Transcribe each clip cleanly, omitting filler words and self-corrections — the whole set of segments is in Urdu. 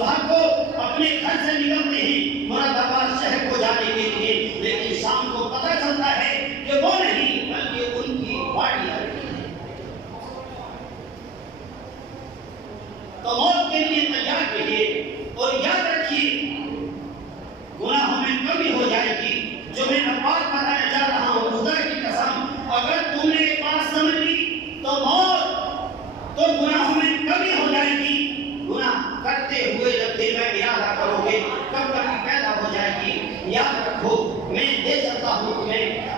صبح کو اپنے گھر سے نکلتے ہیں مراد آباد شہر کو جانے کے لیے، لیکن شام کو پتہ چلتا ہے کہ وہ نہیں بلکہ ان کی باڑی آ رہی ہے۔ تو موت کے لیے تیار رہیے اور یاد رکھیے گناہوں میں کمی ہو جائے گی۔ جو میں اب بات بتانے جا رہا ہوں، خدا کی قسم اگر تم نے ایک بات سمجھ لی تو موت تو گناہوں میں کمی ہو جائے گی۔ گناہ کرتے ہوئے جب دل میں ارادہ کرو گے کب کمی پیدا ہو جائے گی۔ یاد رکھو میں دے سکتا ہوں تمہیں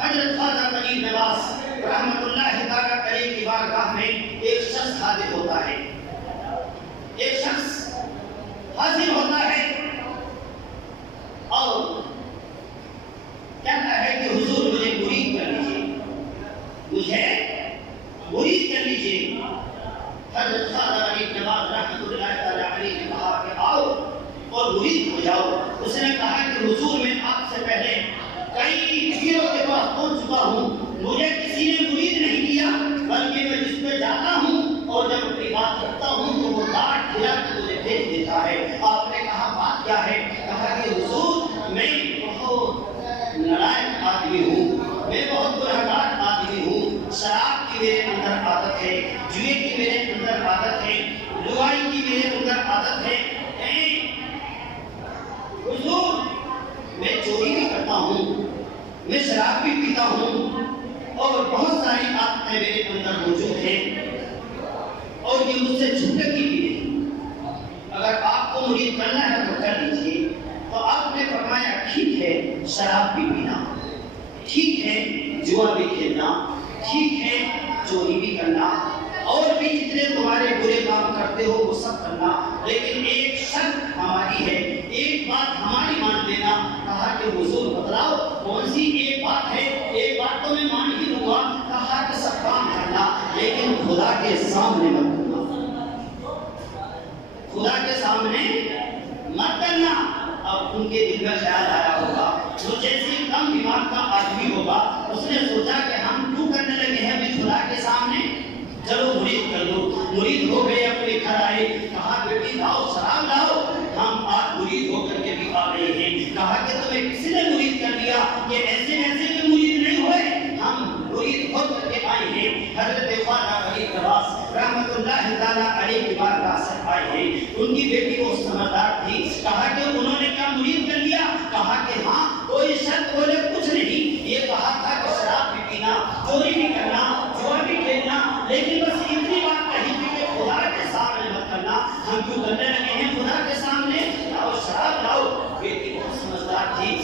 حضرت خواجہ غریب نواز رحمت اللہ تعالیٰ علیہ کی بارگاہ میں ایک شخص حاضر ہوتا ہے، ایک شخص حاضر ہوتا ہے اور کہتا ہے کہ حضور مجھے مرید کر لیجیے، مجھے مرید کر لیجیے۔ حضرت خواجہ غریب نواز رحمت اللہ تعالیٰ علیہ نے کہا کہ آؤ اور مرید ہو جاؤ۔ اس نے کہا کہ حضور میں آپ سے پہلے کئی پیروں کے پاس پہنچ چکا ہوں، مجھے کسی نے مرید نہیں کیا، بلکہ میں جس پہ جاتا ہوں اور جب اپنی بات کرتا ہوں تو وہ ڈانٹ کھلا کے مجھے بھیج دیتا ہے۔ آپ نے کہا بات کیا ہے؟ کہا کہ حضور میں بہت نالائق آدمی ہوں، میں بہت گنہگار آدمی ہوں، شراب کی میرے اندر عادت ہے، جوئے کی میرے اندر عادت ہے، لوائی کی میرے اندر عادت ہے، حضور میں چوری بھی کرتا ہوں، میں شراب بھی پیتا ہوں اور بہت ساری عادتیں میرے اندر موجود ہیں اور یہ مجھ سے چھٹکی بھی نہیں۔ اگر آپ کو مرید کرنا ہے تو کر لیجیے۔ تو آپ نے فرمایا ٹھیک ہے شراب بھی پینا، ٹھیک ہے جوا بھی کھیلنا، ٹھیک ہے چوری بھی کرنا اور بھی جتنے تمہارے برے کام کرتے ہو وہ سب کرنا، لیکن ایک شرط ہماری ہے، ایک بات ہماری مان لینا۔ کہا کہ حضور بتلاؤ کون سی ایک بات ہے؟ ایک بات تو میں مان ہی لوں گا۔ کہا کہ سب کام کرنا لیکن خدا کے سامنے مت کرنا، خدا کے سامنے مت کرنا۔ اب ان کے دل میں خیال آیا ہوگا، جو جیسے کم دماغ کا آدمی ہوگا اس نے سوچا کہ ہم کیوں کرنے لگے ہیں ابھی خدا کے سامنے، چلو مرید کر لو۔ مرید ہو گئے، اپنے گھر آئے، کہا بیٹی لاؤ شراب لاؤ، ہم آج مرید ہو کر کے بھی آ رہے ہیں۔ کہا کہ تمہیں کسی نے مرید کر لیا، یہ ایسے ایسے کے مرید نہیں ہوئے، ہم مرید ہو کر کے آئے ہیں۔ حضرت خواجہ غریب نواز رحمت اللہ تعالیٰ علیہ کی بارگاہ سے آئے ہیں۔ ان کی بیٹی وہ سمجھدار تھی، کہا کہ انہوں نے کیا مرید کر لیا؟ کہا کہ ہاں کوئی شرط بولے کچھ نہیں، یہ کہا تھا کہ شراب بھی پینا، چوری بھی کرنا، جوا بھی کھیلنا، لیکن بس اتنی بات کہی تھی کہ خدا کے سامنے مت کرنا۔ ہم کیوں کرنے لگے ہیں خدا کے سامنے؟ لاؤ شراب لاؤ۔ بیٹی بہت سمجھدار تھی،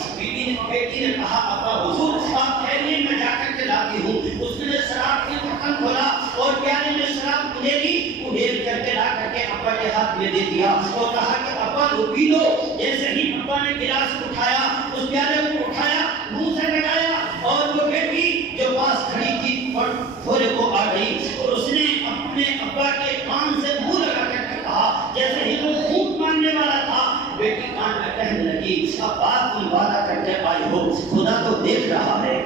بیٹی نے کہا ابا حضور آپ ٹھہریے میں جا کر کے لاتی ہوں۔ اس نے شراب کی ڈھکن کھولا اور پیالے میں شراب ادھیڑ کر کے لا کر کے ابا کے ہاتھ میں دے دیا اور کہا کہ ابا لو پی لو۔ جیسے ہی ابا نے گلاس اٹھایا، اس پیالے کو اٹھایا، منہ سے لگایا اور وہ بیٹی جو پاس کھڑی تھی تھوڑے کو آ گئی اور اس نے اپنے ابا کے کان سے منہ لگا کر کے کہا، جیسے ہی وہ پھونک مارنے والا تھا بیٹی کان میں کہنے لگی ابا تم وعدہ کر کے آئی ہو، خدا تو دیکھ رہا ہے،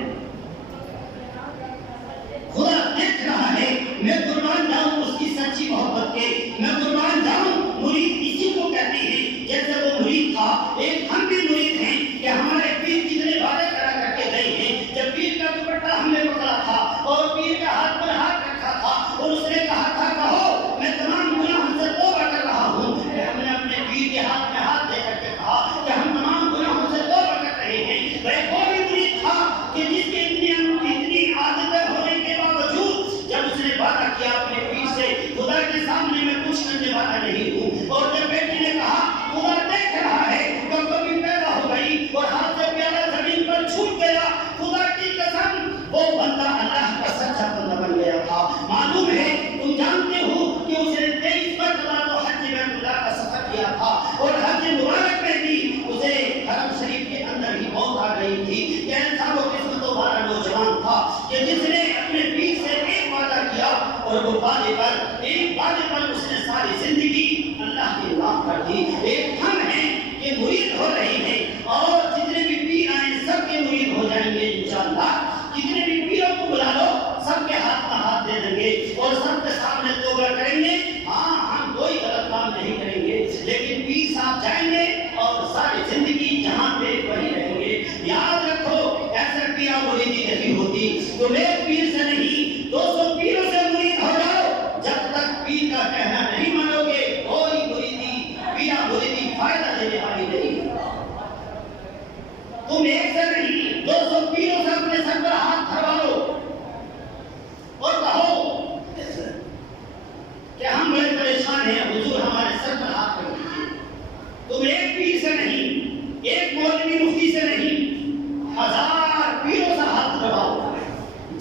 خدا دیکھ رہا ہے، میں قربان جاؤں اس کی سچی محبت کے، میں قربان جاؤں۔ مرید اسی کو کہتے ہیں جیسے وہ مرید تھا، ایک ہم بھی مرید ہیں کہ ہمارے پیر کتنے وعدے کرا کر کے گئے ہیں۔ جب پیر کا دوپٹہ ہم نے پکڑا تھا اور پیر کا ہاتھ پر ہاتھ رکھا تھا اور اس نے کہا تھا کہو میں تمام گناہوں سے توبہ کر رہا ہوں، کہ ہم نے اپنے پیر کے ہاتھ میں ہاتھ دے کر کے کہا کہ ہم تمام گناہوں سے توبہ کر رہے ہیں۔ وہ بھی مرید تھا کہ جس کی اتنی عادتیں ہونے کے باوجود جب اس نے وعدہ کیا اپنے پیر سے خدا کے سامنے میں کچھ کرنے والا نہیں ہوں، اور جب بیٹی نے کہا خدا دیکھ رہا ہے تو کبھی پیدا ہو گئی اور ہاتھ سے پیالہ زمین پر چھوٹ گیا۔ خدا کی قسم وہ بندہ اللہ کا سچا بندہ بن گیا تھا۔ معلوم ہے تم جانتے ہو کہ اس نے 23 مرتبہ تو حج بیت اللہ کا سفر کیا تھا اور حج مبارک میں بھی اسے حرم شریف کے اندر ہی موت آ گئی تھی۔ کیسا وہ قسمتوں والا نوجوان تھا کہ جس نے اپنے پیر سے ایک وعدہ کیا اور وہ وعدے پر ایک وعدے پر اس نے ساری زندگی اللہ کے نام کر دی۔ ایک ہم ہیں کہ مرید ہو رہے ہیں اور جتنے بھی پیر آئیں سب کے مرید ہو جائیں گے انشاءاللہ۔ جتنے بھی پیروں کو بلا لو سب کے ہاتھ میں ہاتھ دے دیں گے اور سب کے سامنے توبہ کریں گے۔ ہاں ہم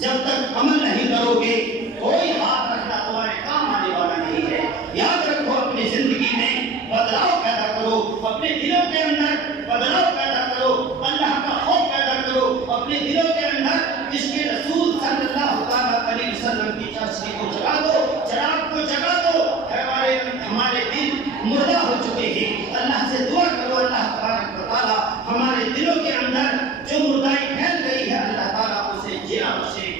جب تک عمل نہیں کرو گے کوئی ہاتھ رکھنا تمہارے کام آنے والا نہیں ہے. یاد رکھو اپنی زندگی میں بدلاؤ پیدا کرو, اپنے دلوں کے اندر بدلاؤ پیدا کرو, اللہ کا خوف پیدا کرو اپنے دلوں کے اندر. اس کے رسول صلی اللہ علیہ وسلم کی چاشنی کو جگا دو, چراغ کو جگا دو. ہمارے دل مردہ ہو چکے ہیں. اللہ سے دعا کرو اللہ تبارک و تعالیٰ ہمارے دلوں کے اندر جو مردائی پھیل گئی ہے اللہ تعالیٰ اسے جینا بخشے.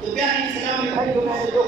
تو پیارے اسلامی بھائیوں میں جو